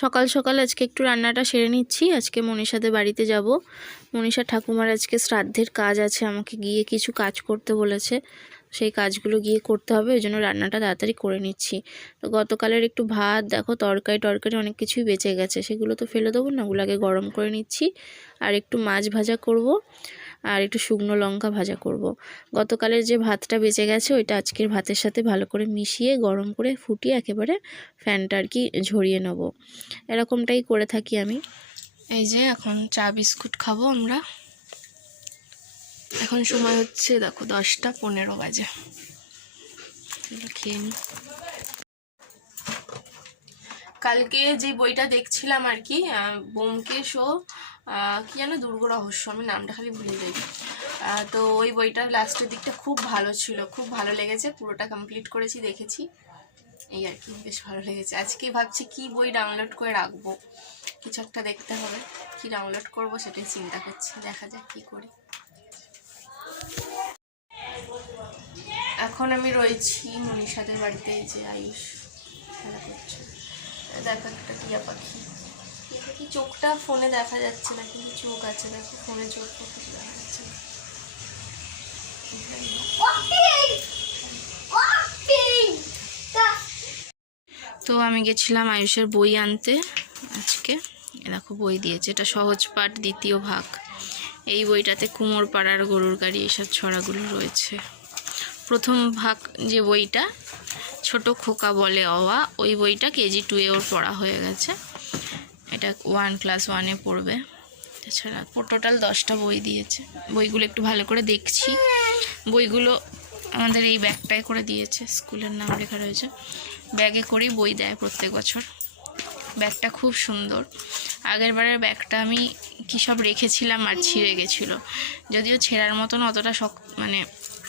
সকাল সকাল আজকে একটু রান্নাটা সেরে নিচ্ছি। আজকে মনীষাদের বাড়িতে যাব। মনীষা ঠাকুমার আজকে শ্রাদ্ধের কাজ আছে, আমাকে গিয়ে কিছু কাজ করতে বলেছে, সেই কাজগুলো গিয়ে করতে হবে, ওই জন্য রান্নাটা তাড়াতাড়ি করে নিচ্ছি। তো গতকালের একটু ভাত, দেখো তরকারি অনেক কিছুই বেঁচে গেছে, সেগুলো তো ফেলে দেবো না, ওগুলো আগে গরম করে নিচ্ছি। আর একটু মাছ ভাজা করব, আর একটু শুকনো লঙ্কা ভাজা করব। গতকালের যে ভাতটা বেঁচে গেছে ওইটা আজকের ভাতের সাথে ভালো করে মিশিয়ে গরম করে ফুটিয়ে একেবারে ফ্যানটা আর কি ঝরিয়ে নেব, এরকমটাই করে থাকি আমি। এই যে এখন চা বিস্কুট খাবো আমরা। এখন সময় হচ্ছে দেখো 10টা 15 বাজে। খেয়ে নিই। কালকে যে বইটা দেখছিলাম আর কি, ব্যোমকেশ ও কি যেন দুর্গ রহস্য, আমি নামটা খালি ভুলে যাই। তো ওই বইটার লাস্টের দিকটা খুব ভালো ছিল, খুব ভালো লেগেছে, পুরোটা কমপ্লিট করেছি, দেখেছি, এই আর কি, বেশ ভালো লেগেছে। আজকে ভাবছি কি বই ডাউনলোড করে রাখবো, কিছু একটা দেখতে হবে, কি ডাউনলোড করব সেটাই চিন্তা করছি, দেখা যাক কি করি। এখন আমি রয়েছি মনীষাদের বাড়িতে। এই যে আয়ুষ খেলা করছে, দেখো একটা টিয়া পাখি। টিয়া পাখি চোখটা ফোনে দেখা যাচ্ছে না, কিন্তু চোখ আছে, দেখো ফোনে চোখ কিছু দেখা যাচ্ছে না। তো আমি গেছিলাম আয়ুষের বই আনতে আজকে। দেখো বই দিয়েছে, এটা সহজ পাঠ 2য় ভাগ। এই বইটাতে কুমোর পাড়ার গরুর গাড়ি এইসব ছড়াগুলো রয়েছে। প্রথম ভাগ যে বইটা ছোট খোকা বলে অওয়া, ওই বইটা কেজি 2-এ ওর পড়া হয়ে গেছে, এটা ক্লাস 1-এ পড়বে। এছাড়া টোটাল 10টা বই দিয়েছে। বইগুলো একটু ভালো করে দেখছি। বইগুলো আমাদের এই ব্যাগটায় করে দিয়েছে, স্কুলের নাম লেখা রয়েছে, ব্যাগে করেই বই দেয় প্রত্যেক বছর। ব্যাগটা খুব সুন্দর। আগের বারের ব্যাগটা আমি কী সব রেখেছিলাম আর ছিঁড়ে গেছিলো, যদিও ছেঁড়ার মতন অতটা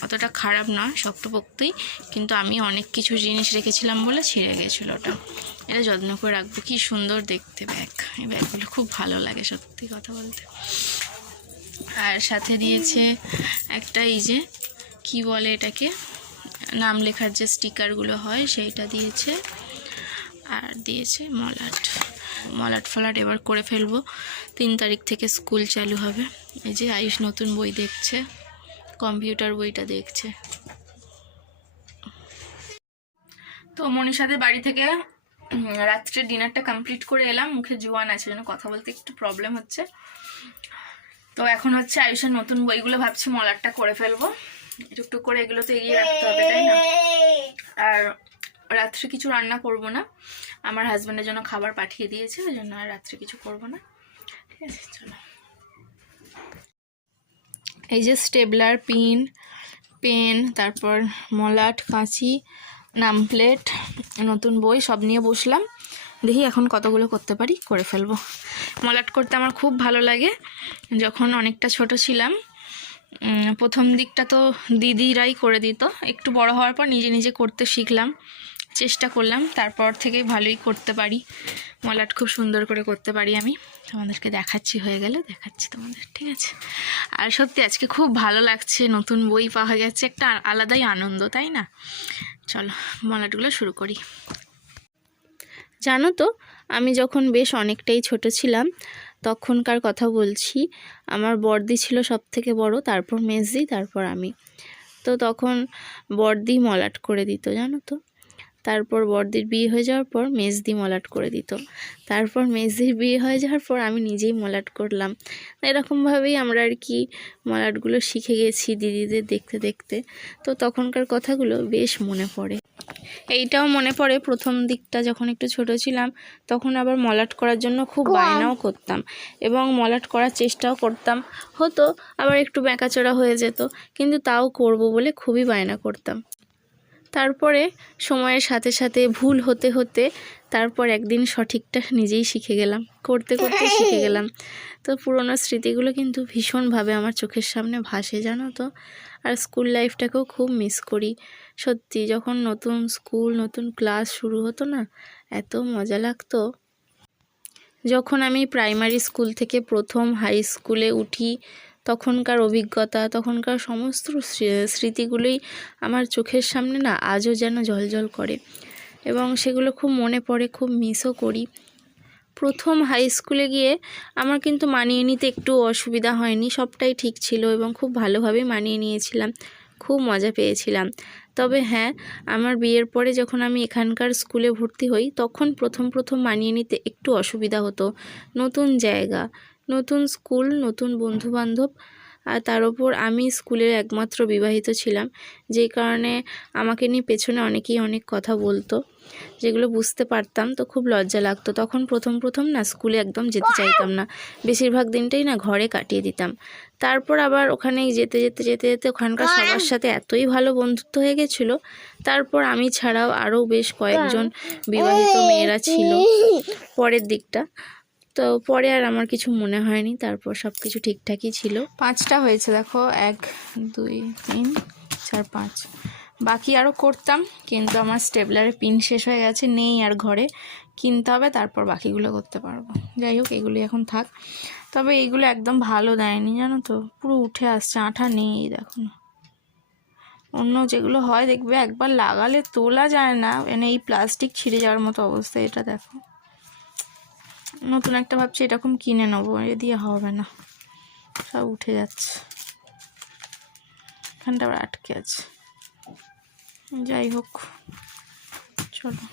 অতটা খারাপ না, শক্তপোক্তই, কিন্তু আমি অনেক কিছু জিনিস রেখেছিলাম বলে ছিঁড়ে গেছিলো ওটা। এটা যত্ন করে রাখবো। কি সুন্দর দেখতে ব্যাগ, এই ব্যাগগুলো খুব ভালো লাগে সত্যি কথা বলতে। আর সাথে দিয়েছে একটা, এই যে কি বলে এটাকে, নাম লেখার যে স্টিকারগুলো হয় সেইটা দিয়েছে। আর দিয়েছে মলাট ফলাট এবার করে ফেলবো, 3 তারিখ থেকে স্কুল চালু হবে। এই যে আয়ুষ নতুন বই দেখছে, কম্পিউটার বইটা দেখছে। তো মনীষাদের বাড়ি থেকে রাত্রে ডিনারটা কমপ্লিট করে এলাম। মুখে জোয়ান আছে, যেন কথা বলতে একটু প্রবলেম হচ্ছে। তো এখন হচ্ছে আয়ুষের নতুন বইগুলো ভাবছি মলাটটা করে ফেলবো, টুকটুক করে এগুলো তো এগিয়ে রাখতে হবে, তাই না? আর রাত্রে কিছু রান্না করব না, আমার হাজব্যান্ডের জন্য খাবার পাঠিয়ে দিয়েছে, ওই জন্য আর রাত্রে কিছু করব না। ঠিক আছে, চলো। এই যে স্টেপলার, পেন, তারপর মলাট, কাঁচি, নাম প্লেট, নতুন বই সব নিয়ে বসলাম। দেখি এখন কতগুলো করতে পারি, করে ফেলবো। মলাট করতে আমার খুব ভালো লাগে। যখন অনেকটা ছোট ছিলাম, প্রথম দিকটা তো দিদিরাই করে দিত, একটু বড় হওয়ার পর নিজে নিজে করতে শিখলাম, চেষ্টা করলাম, তারপর থেকে ভালোই করতে পারি। মলাট খুব সুন্দর করে করতে পারি আমি, তোমাদেরকে দেখাচ্ছি, হয়ে গেলে দেখাচ্ছি তোমাদের, ঠিক আছে? আর সত্যি আজকে খুব ভালো লাগছে, নতুন বই পাওয়া গেছে, একটা আলাদাই আনন্দ, তাই না? চলো মলাটগুলো শুরু করি। জানো তো, আমি যখন বেশ অনেকটাই ছোট ছিলাম তখনকার কথা বলছি, আমার বড়দি ছিল সব থেকে বড়, তারপর মেজদি, তারপর আমি। তো তখন বড়দি মলাট করে দিত, জানো তো। তারপর বড়দির বিয়ে হয়ে যাওয়ার পর মেজদি মলাট করে দিত, তারপর মেজদির বিয়ে হয়ে যাওয়ার পর আমি নিজেই মলাট করলাম। এরকমভাবেই আমরা আর কি মলাটগুলো শিখে গেছি দিদিদের দেখতে দেখতে। তো তখনকার কথাগুলো বেশ মনে পড়ে। এইটাও মনে পড়ে, প্রথম দিকটা যখন একটু ছোট ছিলাম তখন আবার মলাট করার জন্য খুব বায়নাও করতাম, এবং মলাট করার চেষ্টাও করতাম, হতো আবার একটু ব্যাঁকাচোরা হয়ে যেত, কিন্তু তাও করব বলে খুবই বায়না করতাম। তারপরে সময়ের সাথে সাথে ভুল হতে হতে তারপর একদিন সঠিকটা নিজেই শিখে গেলাম, করতে করতে শিখে গেলাম। তো পুরোনো স্মৃতিগুলো কিন্তু ভীষণভাবে আমার চোখের সামনে ভাসে, জানো তো। আর স্কুল লাইফটাকেও খুব মিস করি সত্যি। যখন নতুন স্কুল, নতুন ক্লাস শুরু হতো না, এত মজা লাগতো। যখন আমি প্রাইমারি স্কুল থেকে প্রথম হাই স্কুলে উঠি, তখনকার অভিজ্ঞতা, তখনকার সমস্ত স্মৃতিগুলোই আমার চোখের সামনে না আজও যেন জ্বলজ্বল করে, এবং সেগুলো খুব মনে পড়ে, খুব মিসও করি। প্রথম হাই স্কুলে গিয়ে আমার কিন্তু মানিয়ে নিতে একটু অসুবিধা হয়নি, সবটাই ঠিক ছিল এবং খুব ভালোভাবে মানিয়ে নিয়েছিলাম, খুব মজা পেয়েছিলাম। তবে হ্যাঁ, আমার বিয়ের পরে যখন আমি এখানকার স্কুলে ভর্তি হই তখন প্রথম মানিয়ে নিতে একটু অসুবিধা হতো। নতুন জায়গা, নতুন স্কুল, নতুন বন্ধুবান্ধব, আর তার ওপর আমি স্কুলের একমাত্র বিবাহিত ছিলাম, যেই কারণে আমাকে নিয়ে পেছনে অনেকেই অনেক কথা বলতো, যেগুলো বুঝতে পারতাম তো খুব লজ্জা লাগতো। তখন প্রথম না স্কুলে একদম যেতে চাইতাম না, বেশিরভাগ দিনটাই না ঘরে কাটিয়ে দিতাম। তারপর আবার ওখানে যেতে ওখানকার সবার সাথে এতই ভালো বন্ধুত্ব হয়ে গেছিলো। তারপর আমি ছাড়াও আরও বেশ কয়েকজন বিবাহিত মেয়েরা ছিল পরের দিকটা। তো পরে আর আমার কিছু মনে হয়নি, তারপর সব কিছু ঠিকঠাকই ছিল। 5টা হয়েছে দেখো, 1 2 3 4 5। বাকি আরও করতাম, কিন্তু আমার স্টেপলারের পিন শেষ হয়ে গেছে, নেই আর ঘরে, কিনতে হবে, তারপর বাকিগুলো করতে পারবো। যাই হোক, এগুলি এখন থাক। তবে এইগুলো একদম ভালো দেয়নি, জানো তো, পুরো উঠে আসছে, আঠা নেই দেখো না। অন্য যেগুলো হয় দেখবে একবার লাগালে তোলা যায় না, মানে এই প্লাস্টিক ছিঁড়ে যাওয়ার মতো অবস্থা। এটা দেখো, নতুন একটা ভাবছি এরকম কিনে নেবো, এ দিয়ে হবে না, সব উঠে যাচ্ছে, এখানটা আবার আটকে আছে। যাই হোক, চলো।